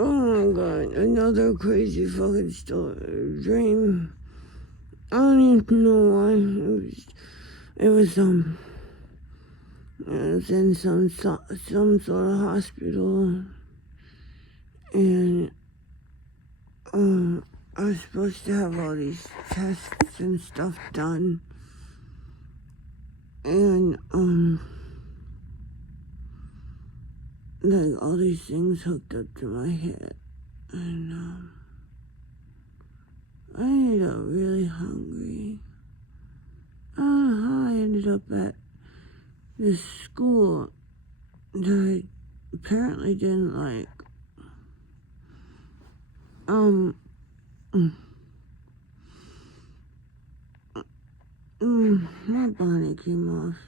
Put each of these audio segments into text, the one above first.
Oh my god, another crazy fucking story, dream. I don't even know why. It was in some sort of hospital, and I was supposed to have all these tests and stuff done, and like all these things hooked up to my head, and I ended up really hungry. I don't know how I ended up at this school that I apparently didn't like. My bonnet came off.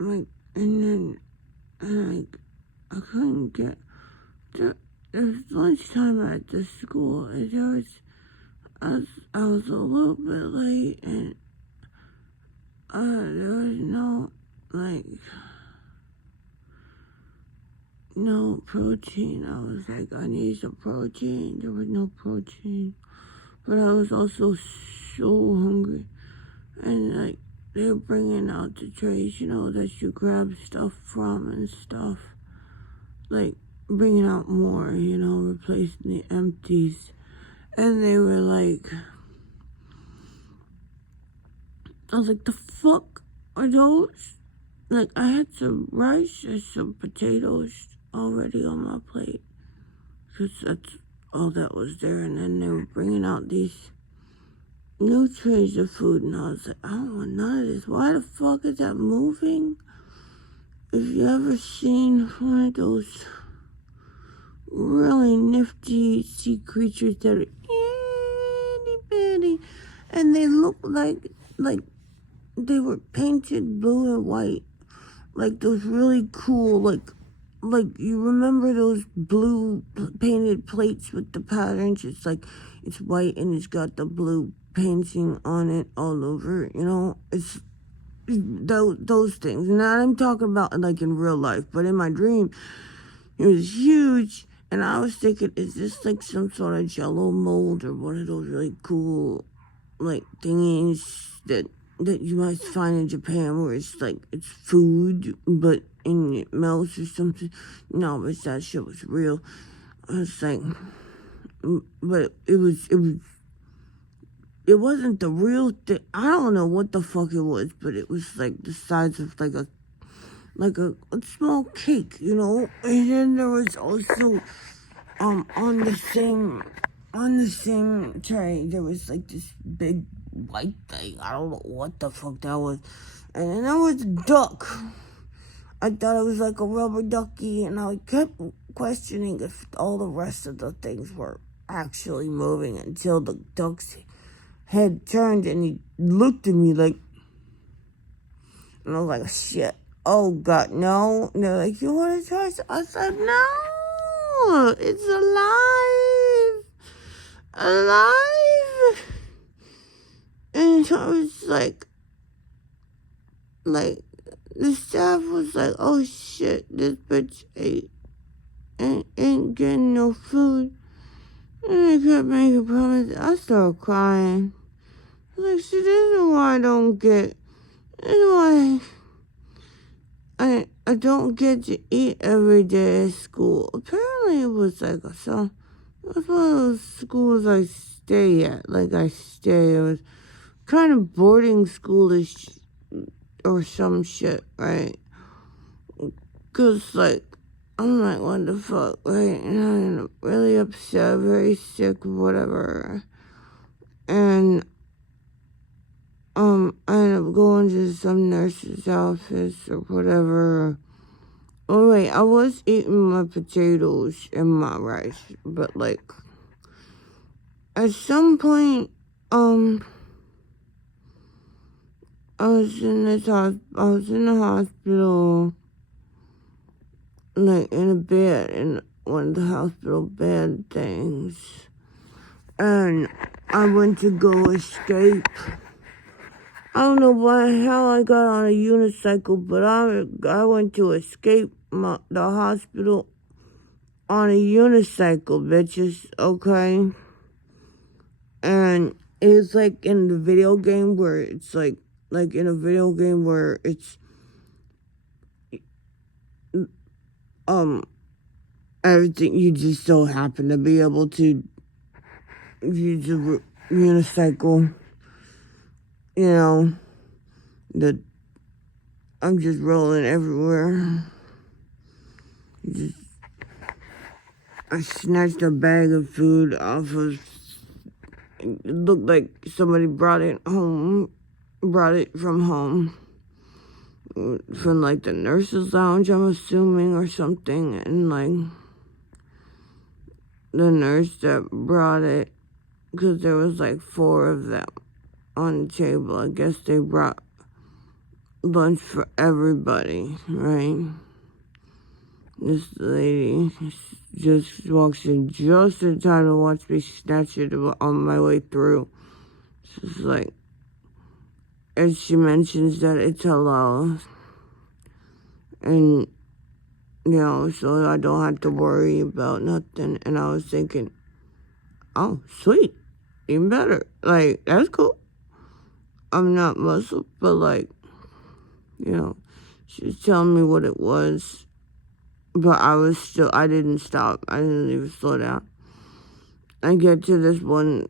Like, and then, like, I couldn't get, there was lunchtime at the school, and I was a little bit late, and, there was no, like, no protein. I was like, I need some protein. There was no protein. But I was also so hungry. And, like, they were bringing out the trays, that you grab stuff from and stuff. Like, bringing out more, replacing the empties. And they were like, I was like, the fuck are those? Like, I had some rice and some potatoes already on my plate, because that's all that was there. And then they were bringing out these new trays of food, and I was like, I don't want none of this. Why the fuck is that moving? If you ever seen one of those really nifty sea creatures that are itty bitty, and they look like they were painted blue and white, like those really cool, like you remember those blue painted plates with the patterns? It's like, it's white and it's got the blue painting on it all over, it's those things. Now I'm talking about like in real life, but in my dream, it was huge, and I was thinking, is this like some sort of Jello mold or one of those really cool like thingies that you might find in Japan, where it's like, it's food, but in it melts or something. No, but that shit was real. I was like, but it wasn't the real thing. I don't know what the fuck it was, but it was like the size of like a small cake, And then there was also, on the same tray, there was like this big white thing. I don't know what the fuck that was. And then there was a duck. I thought it was like a rubber ducky, and I kept questioning if all the rest of the things were actually moving, until the duck's head turned and he looked at me like, and I was like, shit. Oh God, no. And they're like, you want to try? I said, no, it's alive. And so I was like, the staff was like, oh shit, this bitch ain't getting no food. And I kept making promises. I started crying. I was like, see, this is why I don't get, this is why I don't get to eat every day at school. Apparently it was like it was one of those schools I stay at. Like, it was kind of boarding schoolish or some shit, right? Because, like, I'm like, what the fuck, right? And I ended up really upset, very sick, whatever. And I ended up going to some nurse's office or whatever. Oh wait, I was eating my potatoes and my rice, but like, at some point, I was in the hospital, like in a bed, in one of the hospital bed things, and I went to go escape. I don't know how I got on a unicycle, but I went to escape the hospital on a unicycle, bitches, okay? And it's like in the video game where it's like in a video game where it's everything, you just so happen to be able to use a unicycle, you know, the I'm just rolling everywhere. I snatched a bag of food off of, it looked like somebody brought it from home, from like the nurse's lounge, I'm assuming, or something. And like the nurse that brought it, because there was like 4 of them on the table, I guess they brought lunch for everybody, right? This lady just walks in just in time to watch me snatch it on my way through. She's like, and she mentions that it's halal, and so I don't have to worry about nothing. And I was thinking, oh, sweet, even better. Like, that's cool. I'm not Muslim, but like, she was telling me what it was. But I didn't stop. I didn't even slow down. I get to this one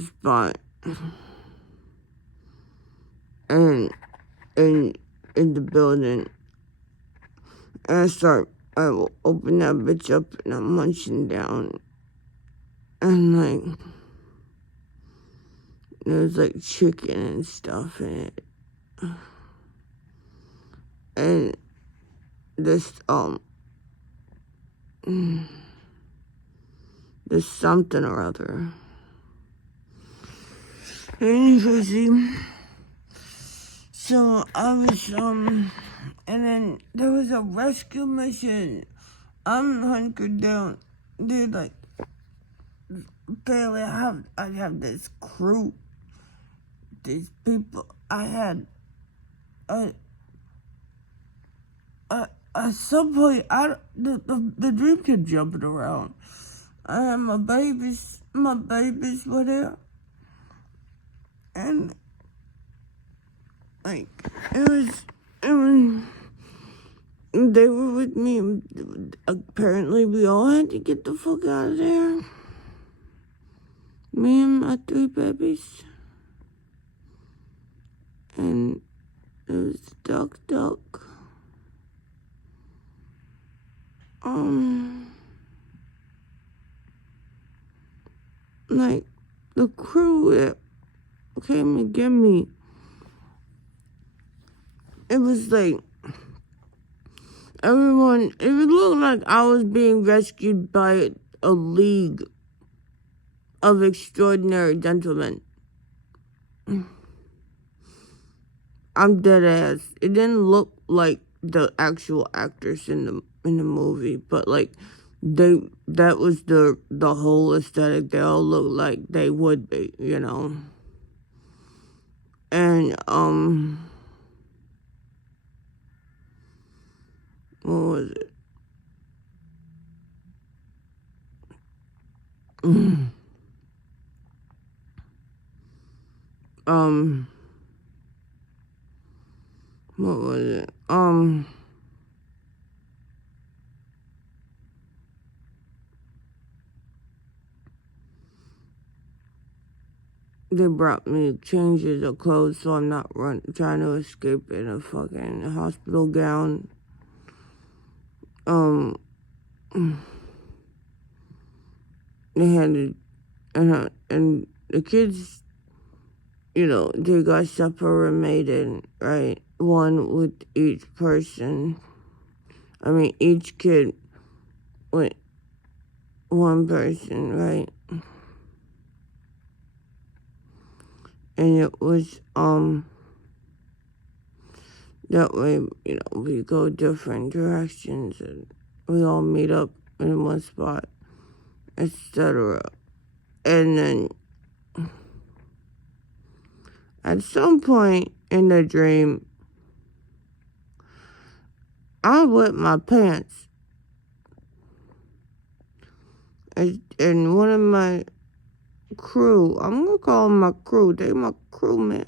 spot, and in the building, and I will open that bitch up, and I'm munching down, and like, there's like chicken and stuff in it, and this there's something or other. Anyway, so I was and then there was a rescue mission. I'm hunkered down. They like barely I have this crew, these people. I had at some point, the dream kept jumping around. I had my babies were there, and like it was, they were with me. Apparently, we all had to get the fuck out of there. Me and my 3 babies, and it was duck. Like, the crew that came to get me, it was like, it looked like I was being rescued by a league of extraordinary gentlemen. I'm dead ass. It didn't look like the actual actors in the movie, but like that was the whole aesthetic. They all looked like they would be, And what was it? What was it? They brought me changes of clothes so I'm not trying to escape in a fucking hospital gown. They had to, and the kids, they got separated, right? One with each person. I mean, each kid with one person, right? And it was, that way, we go different directions and we all meet up in one spot, etc. And then at some point in the dream, I wet my pants. And one of my crew, I'm gonna call them my crew. They my crewman.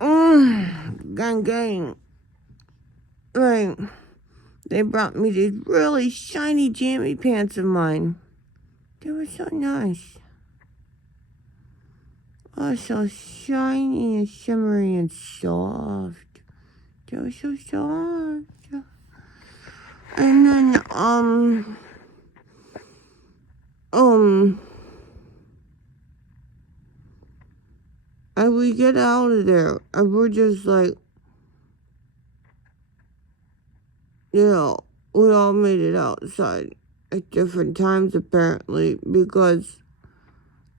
Gang gang. Like, they brought me these really shiny jammy pants of mine. They were so nice. Oh, so shiny and shimmery and soft. They were so soft. And then, and we get out of there, and we're just like, you know, we all made it outside at different times apparently, because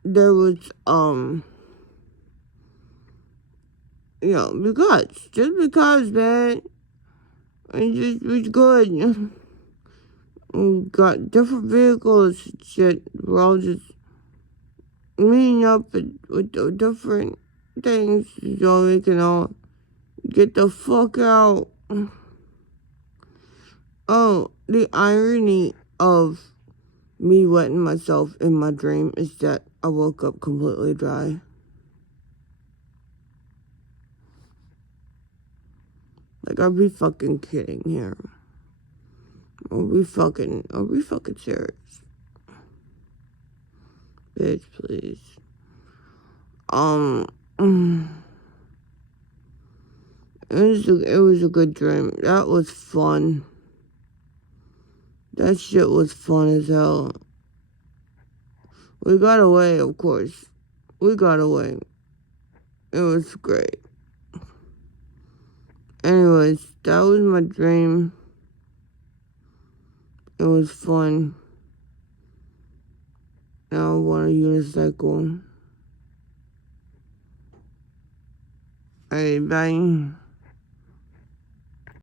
there was, just because, man, it just was good. We got different vehicles and shit. We're all just meeting up with the different things so we can all get the fuck out. Oh, the irony of me wetting myself in my dream is that I woke up completely dry. Like, are we fucking kidding here? Are we fucking serious? Bitch, please. It was a good dream. That was fun. That shit was fun as hell. We got away, of course. We got away. It was great. Anyways, that was my dream. It was fun. Now I want a unicycle. Alright, bye.